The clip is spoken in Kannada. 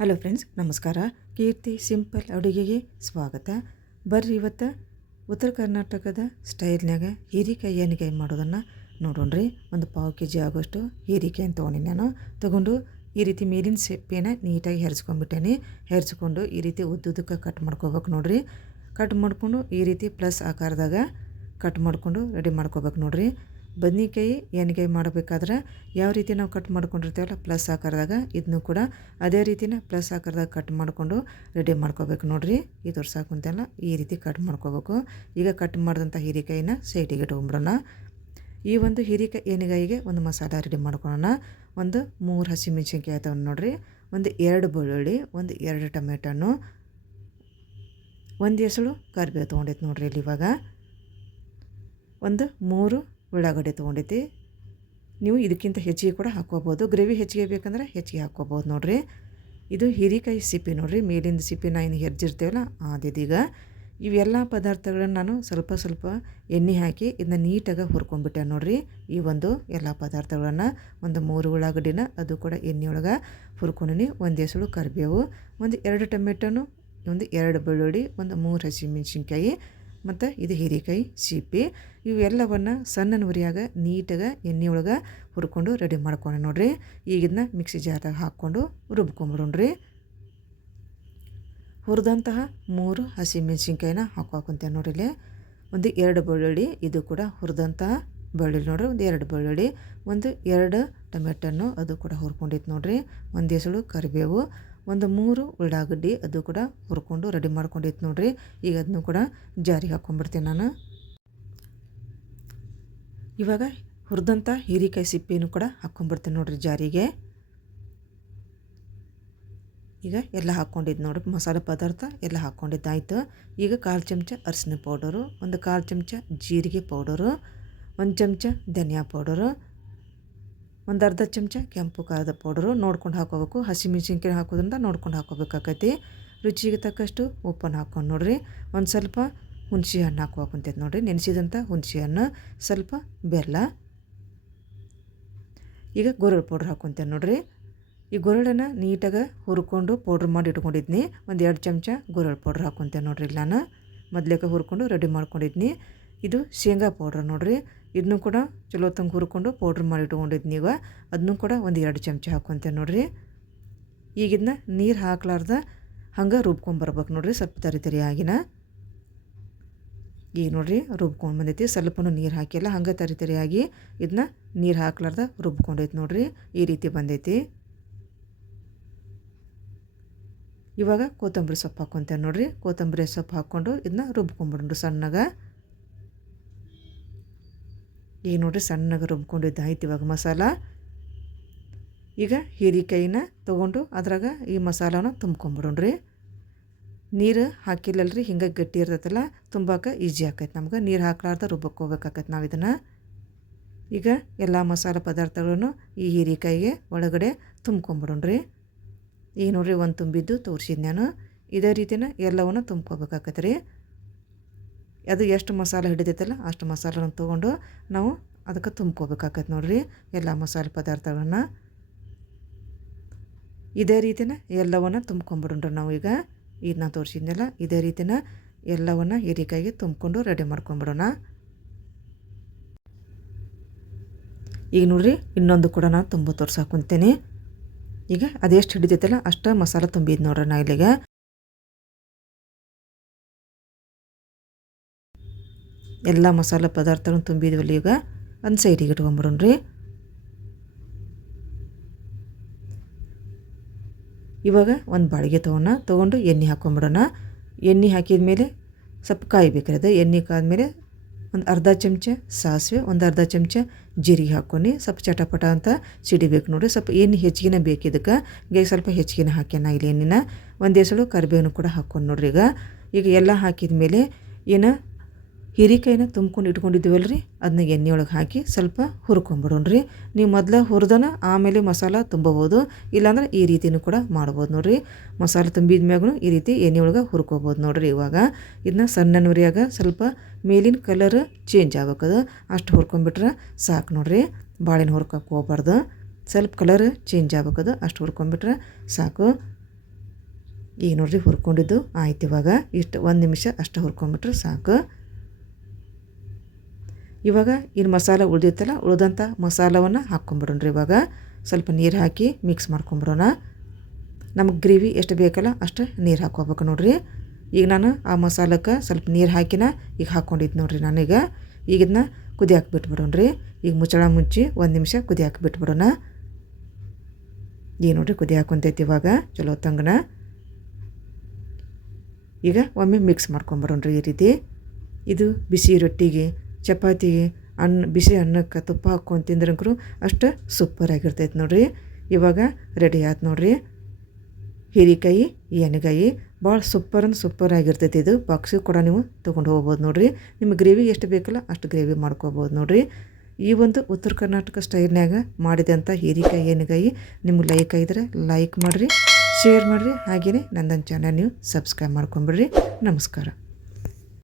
ಹಲೋ ಫ್ರೆಂಡ್ಸ್, ನಮಸ್ಕಾರ. ಕೀರ್ತಿ ಸಿಂಪಲ್ ಅಡುಗೆಗೆ ಸ್ವಾಗತ. ಬರ್ರಿ ಇವತ್ತು ಉತ್ತರ ಕರ್ನಾಟಕದ ಸ್ಟೈಲ್ನಾಗ ಹೀರಿಕಾಯಿ ಎಣ್ಣೆಗಾಯಿ ಮಾಡೋದನ್ನು ನೋಡೋಣ್ರಿ. ಒಂದು ಪಾವು ಕೆ ಜಿ ಆಗೋಷ್ಟು ಹೀರಿಕಾಯಿ ತೊಗೊಂಡು ನಾನು. ತೊಗೊಂಡು ಈ ರೀತಿ ಮೇಲಿನ ಸೆಪ್ಪೆನ ನೀಟಾಗಿ ಹೆರ್ಸ್ಕೊಂಡ್ಬಿಟ್ಟೇನೆ. ಹೆರ್ಸ್ಕೊಂಡು ಈ ರೀತಿ ಉದ್ದುದಕ್ಕೆ ಕಟ್ ಮಾಡ್ಕೋಬೇಕು ನೋಡ್ರಿ. ಕಟ್ ಮಾಡಿಕೊಂಡು ಈ ರೀತಿ ಪ್ಲಸ್ ಆಕಾರದಾಗ ಕಟ್ ಮಾಡಿಕೊಂಡು ರೆಡಿ ಮಾಡ್ಕೋಬೇಕು ನೋಡ್ರಿ. ಬದ್ನಿಕಾಯಿ ಎಣ್ಣೆಗಾಯಿ ಮಾಡಬೇಕಾದ್ರೆ ಯಾವ ರೀತಿ ನಾವು ಕಟ್ ಮಾಡ್ಕೊಂಡಿರ್ತೀವಲ್ಲ ಪ್ಲಸ್ ಆಕಾರದಾಗ ಇದನ್ನು ಕೂಡ ಅದೇ ರೀತಿನ ಪ್ಲಸ್ ಆಕಾರದಾಗ ಕಟ್ ಮಾಡಿಕೊಂಡು ರೆಡಿ ಮಾಡ್ಕೋಬೇಕು ನೋಡಿರಿ. ಈ ತೋರ್ಸಾಕುಂತೆಲ್ಲ ಈ ರೀತಿ ಕಟ್ ಮಾಡ್ಕೋಬೇಕು. ಈಗ ಕಟ್ ಮಾಡಿದಂಥ ಹೀರಿಕಾಯಿನ ಸೈಡಿಗೆ ಇಟ್ಕೊಂಬಿಡೋಣ ಈ ಒಂದು ಹೀರಿಕಾಯಿ, ಎಣ್ಣೆಗಾಯಿಗೆ ಒಂದು ಮಸಾಲ ರೆಡಿ ಮಾಡ್ಕೊಳ್ಳೋಣ ಒಂದು ಮೂರು ಹಸಿಮೆಣ್ಸಿನ್ಕಾಯಿ ಆಯ್ತವ ನೋಡಿರಿ. ಒಂದು ಎರಡು ಬೆಳ್ಳುಳ್ಳಿ, ಒಂದು ಎರಡು ಟೊಮೆಟೊನು ಒಂದು ಎಸಳು ಕರಿಬೇವು ತೊಗೊಂಡೈತೆ ನೋಡಿರಿ ಇಲ್ಲಿ ಇವಾಗ. ಒಂದು ಮೂರು ಉಳ್ಳಾಗಡ್ಡೆ ತೊಗೊಂಡೈತಿ ನೀವು ಇದಕ್ಕಿಂತ ಹೆಚ್ಚಿಗೆ ಕೂಡ ಹಾಕ್ಕೋಬೋದು. ಗ್ರೇವಿ ಹೆಚ್ಚಿಗೆ ಬೇಕಂದ್ರೆ ಹೆಚ್ಚಿಗೆ ಹಾಕ್ಕೋಬೋದು ನೋಡಿರಿ. ಇದು ಹೀರಿಕಾಯಿ ಸಿಪ್ಪೆ ನೋಡಿರಿ. ಮೇಲಿಂದ ಸಿಪ್ಪೆ ನಾ ಹೆರ್ಜಿರ್ತೀವಲ್ಲ ಅದಿದೀಗ. ಇವೆಲ್ಲ ಪದಾರ್ಥಗಳನ್ನು ನಾನು ಸ್ವಲ್ಪ ಸ್ವಲ್ಪ ಎಣ್ಣೆ ಹಾಕಿ ಇದನ್ನ ನೀಟಾಗಿ ಹುರ್ಕೊಂಡ್ಬಿಟ್ಟೆ ನೋಡಿರಿ. ಈ ಒಂದು ಎಲ್ಲ ಪದಾರ್ಥಗಳನ್ನು ಒಂದು ಮೂರು ಉಳ್ಳಾಗಡ್ಡಿನ ಅದು ಕೂಡ ಎಣ್ಣೆಯೊಳಗೆ ಹುರ್ಕೊಂಡಿನಿ. ಒಂದು ಎಸಳು ಕರಿಬೇವು, ಒಂದು ಎರಡು ಟೊಮೆಟೊನು, ಒಂದು ಎರಡು ಬೆಳ್ಳುಳ್ಳಿ, ಒಂದು ಮೂರು ಹಸಿಮೆಣ್ಸಿನ್ಕಾಯಿ ಮತ್ತು ಇದು ಹೀರೆಕಾಯಿ, ಸಿಪ್ಪೆ. ಇವೆಲ್ಲವನ್ನು ಸಣ್ಣ ಉರಿಯಾಗ, ನೀಟಾಗಿ ಎಣ್ಣೆ ಒಳಗೆ ಹುರ್ಕೊಂಡು ರೆಡಿ ಮಾಡ್ಕೊಂಡು ನೋಡ್ರಿ. ಈಗ ಇದನ್ನ ಮಿಕ್ಸಿ ಜಾರ್ದಾಗ ಹಾಕ್ಕೊಂಡು ರುಬ್ಕೊಂಬಿಡೋಣ್ರಿ. ಹುರಿದಂತಹ ಮೂರು ಹಸಿಮೆಣ್ಸಿನ್ಕಾಯಿನ ಹಾಕೋಕೊಂತೇವೆ ನೋಡ್ರಿ ಇಲ್ಲಿ. ಒಂದು ಎರಡು ಬೆಳ್ಳುಳ್ಳಿ, ಇದು ಕೂಡ ಹುರಿದಂತಹ ಬೆಳ್ಳುಳ್ಳಿ ನೋಡ್ರಿ, ಒಂದು ಎರಡು ಬೆಳ್ಳುಳ್ಳಿ, ಒಂದು ಎರಡು ಟೊಮೆಟೊನು ಅದು ಕೂಡ ಹುರ್ಕೊಂಡಿತ್ತು ನೋಡ್ರಿ. ಒಂದು ಎಸಳು ಕರಿಬೇವು, ಒಂದು ಮೂರು ಉಳ್ಳಾಗಡ್ಡಿ ಅದು ಕೂಡ ಹುರ್ಕೊಂಡು ರೆಡಿ ಮಾಡ್ಕೊಂಡಿತ್ತು ನೋಡ್ರಿ. ಈಗ ಅದನ್ನು ಕೂಡ ಜಾರಿಗೆ ಹಾಕ್ಕೊಂಡ್ಬಿಡ್ತೀನಿ ನಾನು. ಇವಾಗ ಹುರಿದಂಥ ಹೀರಿಕಾಯಿ ಸಿಪ್ಪೆನೂ ಕೂಡ ಹಾಕ್ಕೊಂಡ್ಬಿಡ್ತೀನಿ ನೋಡ್ರಿ ಜಾರಿಗೆ. ಈಗ ಎಲ್ಲ ಹಾಕ್ಕೊಂಡಿದ್ದು ನೋಡಿ ಮಸಾಲೆ ಪದಾರ್ಥ ಎಲ್ಲ ಹಾಕ್ಕೊಂಡಿದ್ದಾಯಿತು ಈಗ ಕಾಲು ಚಮಚ ಅರಿಶಿನ ಪೌಡರು, ಒಂದು ಕಾಲು ಚಮಚ ಜೀರಿಗೆ ಪೌಡರು. ಒಂದು ಚಮಚ ಧನಿಯಾ ಪೌಡರು, ಒಂದು ಅರ್ಧ ಚಮಚ ಕೆಂಪು ಖಾರದ ಪೌಡರು ನೋಡ್ಕೊಂಡು ಹಾಕೋಬೇಕು. ಹಸಿಮೆಣ್ಸಿನ್ಕಾಯಿ ಹಾಕೋದ್ರಿಂದ ನೋಡ್ಕೊಂಡು ಹಾಕೋಬೇಕಾಗೈತಿ ರುಚಿಗೆ ತಕ್ಕಷ್ಟು ಉಪ್ಪನ್ನು ಹಾಕ್ಕೊಂಡು ನೋಡಿರಿ. ಒಂದು ಸ್ವಲ್ಪ ಹುಣಸೆ ಹಣ್ಣು ಹಾಕೋಬೇಕಂತೈತೆ ನೋಡಿರಿ. ನೆನೆಸಿದಂಥ ಹುಣಸೆ ಹಣ್ಣು, ಸ್ವಲ್ಪ ಬೆಲ್ಲ. ಈಗ ಗೊರಳು ಪೌಡ್ರ್ ಹಾಕೊತೇನೆ ನೋಡಿರಿ. ಈ ಗೊರಳನ್ನು ನೀಟಾಗಿ ಹುರ್ಕೊಂಡು ಪೌಡ್ರ್ ಮಾಡಿ ಇಟ್ಕೊಂಡಿದ್ನಿ. ಒಂದು ಎರಡು ಚಮಚ ಗೊರಳು ಪೌಡ್ರ್ ಹಾಕೊತೇನೆ ನೋಡಿರಿ ನಾನು ಮೊದಲೇಕ ಹುರ್ಕೊಂಡು ರೆಡಿ ಮಾಡ್ಕೊಂಡಿದ್ನಿ. ಇದು ಶೇಂಗಾ ಪೌಡ್ರ್ ನೋಡಿರಿ. ಇದನ್ನು ಕೂಡ ಚಲೋ ತಂಗೆ ಹುರ್ಕೊಂಡು ಪೌಡ್ರ್ ಮಾಡಿ ಇಟ್ಕೊಂಡಿದ್ದು ನೀವು. ಅದನ್ನು ಕೂಡ ಒಂದು ಎರಡು ಚಮಚ ಹಾಕ್ಕೊಂತೇನೆ ನೋಡಿರಿ. ಈಗ ಇದನ್ನ ನೀರು ಹಾಕ್ಲಾರ್ದ ಹಂಗೆ ರುಬ್ಕೊಂಬರ್ಬೇಕು ನೋಡಿರಿ ಸ್ವಲ್ಪ ತರಿ ಆಗಿನ ಈಗ ನೋಡಿರಿ ರುಬ್ಕೊಂಡು ಬಂದೈತಿ. ಸ್ವಲ್ಪನೂ ನೀರು ಹಾಕಿಲ್ಲ, ಹಂಗೆ ತರಿ ತರಿಯಾಗಿ ಇದನ್ನ ನೀರು ಹಾಕ್ಲಾರ್ದ ರುಬ್ಕೊಂಡೈತಿ ನೋಡಿರಿ. ಈ ರೀತಿ ಬಂದೈತಿ. ಇವಾಗ ಕೊತ್ತಂಬರಿ ಸೊಪ್ಪು ಹಾಕ್ಕೊಂತೇನೆ ನೋಡಿರಿ. ಕೊತ್ತಂಬರಿ ಸೊಪ್ಪು ಹಾಕ್ಕೊಂಡು ಇದನ್ನ ರುಬ್ಕೊಂಬಿಡ್ರಿ ಸಣ್ಣಗೆ. ಈಗ ನೋಡಿರಿ ಸಣ್ಣಗೆ ರುಬ್ಕೊಂಡಿದ್ದು ಆಯ್ತು ಇವಾಗ ಮಸಾಲ. ಈಗ ಹೀರಿಕಾಯಿನ ತೊಗೊಂಡು ಅದ್ರಾಗ ಈ ಮಸಾಲನ ತುಂಬ್ಕೊಂಬಿಡೋಣ್ರಿ. ನೀರು ಹಾಕಿಲ್ಲಲ್ರಿ ಹಿಂಗೆ ಗಟ್ಟಿ ಇರ್ತೈತಲ್ಲ, ತುಂಬಾಕ ಈಜಿ ಆಕೈತೆ ನಮ್ಗೆ. ನೀರು ಹಾಕ್ಲಾರ್ದ ರುಬ್ಬಕ್ಕೆ ಹೋಗ್ಬೇಕಾಕೈತೆ ನಾವು ಇದನ್ನು. ಈಗ ಎಲ್ಲ ಮಸಾಲೆ ಪದಾರ್ಥಗಳನ್ನು ಈ ಹೀರಿಕಾಯಿಗೆ ಒಳಗಡೆ ತುಂಬ್ಕೊಂಬಿಡೋಣ್ರಿ. ಈಗ ನೋಡ್ರಿ ಒಂದು ತುಂಬಿದ್ದು ತೋರಿಸಿದ್ದು ನಾನು. ಇದೇ ರೀತಿನ ಎಲ್ಲವನ್ನು ತುಂಬ್ಕೋಬೇಕಾಕೈತೆ ರೀ ಅದು ಎಷ್ಟು ಮಸಾಲೆ ಹಿಡಿದೈತಲ್ಲ ಅಷ್ಟು ಮಸಾಲನ ತೊಗೊಂಡು ನಾವು ಅದಕ್ಕೆ ತುಂಬ್ಕೋಬೇಕಾಗತ್ತೆ ನೋಡಿರಿ ಎಲ್ಲ ಮಸಾಲೆ ಪದಾರ್ಥಗಳನ್ನ. ಇದೇ ರೀತಿನ ಎಲ್ಲವನ್ನು ತುಂಬ್ಕೊಂಬಿಡೋಣ ನಾವು ಈಗ. ಇದನ್ನ ತೋರಿಸಿದ್ನಲ್ಲ, ಇದೇ ರೀತಿನ ಎಲ್ಲವನ್ನು ಹೀರಿಕಾಯಿಗೆ ತುಂಬಿಕೊಂಡು ರೆಡಿ ಮಾಡ್ಕೊಂಬಿಡೋಣ. ಈಗ ನೋಡಿರಿ, ಇನ್ನೊಂದು ಕೂಡ ನಾನು ತುಂಬ ತೋರ್ಸಾಕೊಂತೇನೆ ಈಗ ಅದೆಷ್ಟು ಹಿಡಿತೈತಲ್ಲ ಅಷ್ಟು ಮಸಾಲೆ ತುಂಬಿದ್ದು ನೋಡ್ರಿ ನಾ ಇಲ್ಲಿಗೆ. ಎಲ್ಲ ಮಸಾಲ ಪದಾರ್ಥನೂ ತುಂಬಿದ್ವಲ್ಲ ಈಗ? ಒಂದು ಸೈಡಿಗೆ ಇಟ್ಕೊಂಬಿಡೋಣ್ರಿ ಇವಾಗ ಒಂದು ಬಾಳಿಗೆ ತೊಗೊಂಡ ತೊಗೊಂಡು ಎಣ್ಣೆ ಹಾಕ್ಕೊಂಬಿಡೋಣ ಎಣ್ಣೆ ಹಾಕಿದ ಮೇಲೆ ಸ್ವಲ್ಪ ಕಾಯ್ಬೇಕ್ರಿ ಅದು. ಎಣ್ಣೆ ಕಾದ್ಮೇಲೆ ಒಂದು ಅರ್ಧ ಚಮಚ ಸಾಸಿವೆ, ಒಂದು ಅರ್ಧ ಚಮಚ ಜೀರಿಗೆ ಹಾಕ್ಕೊಂಡು ಸ್ವಲ್ಪ ಚಟಪಟ ಅಂತ ಸಿಡಿಬೇಕು ನೋಡಿರಿ. ಸ್ವಲ್ಪ ಎಣ್ಣೆ ಹೆಚ್ಚಿಗೆನ ಬೇಕು ಇದಕ್ಕೆ. ಈಗ ಸ್ವಲ್ಪ ಹೆಚ್ಚಿಗೆನ ಹಾಕ್ಯಾನ ಇಲ್ಲಿ ಎಣ್ಣೆನ. ಒಂದೇ ಎಸಳು ಕರಿಬೇವನ್ನು ಕೂಡ ಹಾಕ್ಕೊಂಡು ನೋಡ್ರಿ ಈಗ. ಈಗ ಎಲ್ಲ ಹಾಕಿದ ಮೇಲೆ ಏನು ಹೀರಿಕಾಯಿನ ತುಂಬ್ಕೊಂಡು ಇಟ್ಕೊಂಡಿದ್ದೀವಲ್ಲ ರೀ ಅದನ್ನ ಎಣ್ಣೆ ಒಳಗೆ ಹಾಕಿ ಸ್ವಲ್ಪ ಹುರ್ಕೊಂಬಿಡೋಣ್ರಿ. ನೀವು ಮೊದಲು ಹುರಿದನ ಆಮೇಲೆ ಮಸಾಲ ತುಂಬಬೋದು, ಇಲ್ಲಾಂದ್ರೆ ಈ ರೀತಿನೂ ಕೂಡ ಮಾಡ್ಬೋದು ನೋಡಿರಿ. ಮಸಾಲೆ ತುಂಬಿದ ಮ್ಯಾಗೂ ಈ ರೀತಿ ಎಣ್ಣೆ ಒಳಗೆ ಹುರ್ಕೋಬೋದು ನೋಡಿರಿ ಇವಾಗ. ಇದನ್ನ ಸಣ್ಣ ನುರಿಯಾಗ ಸ್ವಲ್ಪ ಮೇಲಿನ ಕಲರ್ ಚೇಂಜ್ ಆಗ್ಬೇಕದು. ಅಷ್ಟು ಹುರ್ಕೊಂಬಿಟ್ರೆ ಸಾಕು ನೋಡಿರಿ. ಬಾಳೆನ ಹುರ್ಕೋಕೆ ಹೋಗ್ಬಾರ್ದು. ಸ್ವಲ್ಪ ಕಲರ್ ಚೇಂಜ್ ಆಗ್ಬೇಕದು, ಅಷ್ಟು ಹುರ್ಕೊಂಬಿಟ್ರೆ ಸಾಕು. ಈಗ ನೋಡ್ರಿ ಹುರ್ಕೊಂಡಿದ್ದು ಆಯ್ತು ಇವಾಗ. ಇಷ್ಟು ಒಂದು ನಿಮಿಷ ಅಷ್ಟು ಹುರ್ಕೊಂಬಿಟ್ರೆ ಸಾಕು. ಇವಾಗ ಇನ್ನು ಮಸಾಲೆ ಉಳಿದಿತ್ತಲ್ಲ ಉಳಿದಂಥ ಮಸಾಲವನ್ನು ಹಾಕ್ಕೊಂಬಿಡೋಣ್ರಿ ಇವಾಗ. ಸ್ವಲ್ಪ ನೀರು ಹಾಕಿ ಮಿಕ್ಸ್ ಮಾಡ್ಕೊಂಬಿಡೋಣ. ನಮಗೆ ಗ್ರೇವಿ ಎಷ್ಟು ಬೇಕಲ್ಲ ಅಷ್ಟು ನೀರು ಹಾಕ್ಕೋಬೇಕು ನೋಡ್ರಿ. ಈಗ ನಾನು ಆ ಮಸಾಲಕ್ಕೆ ಸ್ವಲ್ಪ ನೀರು ಹಾಕಿನ ಈಗ ಹಾಕ್ಕೊಂಡಿದ್ದು ನೋಡ್ರಿ ನಾನೀಗ. ಈಗ ಇದನ್ನ ಕುದಿಯಾಕೆ ಬಿಟ್ಬಿಡೋಣ್ರಿ ಈಗ ಮುಚ್ಚಳ ಮುಚ್ಚಿ ಒಂದು ನಿಮಿಷ ಕುದಿ ಬಿಟ್ಬಿಡೋಣ. ಈಗ ನೋಡ್ರಿ ಕುದಿ ಹಾಕೊಂತೈತಿ ಇವಾಗ, ಚಲೋ ತಂಗನ. ಈಗ ಒಮ್ಮೆ ಮಿಕ್ಸ್ ಮಾಡ್ಕೊಂಬರೋಣ್ರಿ ಈ ರೀತಿ. ಇದು ಬಿಸಿ ರೊಟ್ಟಿಗೆ ಚಪಾತಿಗೆ ಅನ್ನ, ಬಿಸಿ ಅನ್ನಕ್ಕೆ ತುಪ್ಪ ಹಾಕ್ಕೊಂಡು ತಿಂದ್ರಂಕರು ಅಷ್ಟು ಸೂಪರ್ ಆಗಿರ್ತೈತೆ ನೋಡ್ರಿ. ಇವಾಗ ರೆಡಿ ಆಯ್ತು ನೋಡ್ರಿ. ಹೀರಿಕಾಯಿ, ಎಣ್ಗಾಯಿ ಭಾಳ ಸೂಪರ್ ಅಂದ್ರೆ ಸೂಪರ್ ಆಗಿರ್ತೈತಿ ಇದು. ಬಾಕ್ಸಿಗೆ ಕೂಡ ನೀವು ತೊಗೊಂಡು ಹೋಗ್ಬೋದು ನೋಡ್ರಿ. ನಿಮ್ಮ ಗ್ರೇವಿ ಎಷ್ಟು ಬೇಕಲ್ಲ ಅಷ್ಟು ಗ್ರೇವಿ ಮಾಡ್ಕೋಬೋದು ನೋಡ್ರಿ. ಈ ಒಂದು ಉತ್ತರ ಕರ್ನಾಟಕ ಸ್ಟೈಲ್ನಾಗ ಮಾಡಿದಂಥ ಹೀರಿಕಾಯಿ, ಎಣ್ಗಾಯಿ ನಿಮ್ಗೆ ಲೈಕ್ ಆಗಿದ್ರೆ ಲೈಕ್ ಮಾಡಿರಿ ಶೇರ್ ಮಾಡಿರಿ. ಹಾಗೆಯೇ ನನ್ನೊಂದು ಚಾನಲ್ ನೀವು ಸಬ್ಸ್ಕ್ರೈಬ್ ಮಾಡ್ಕೊಂಬಿಡ್ರಿ. ನಮಸ್ಕಾರ.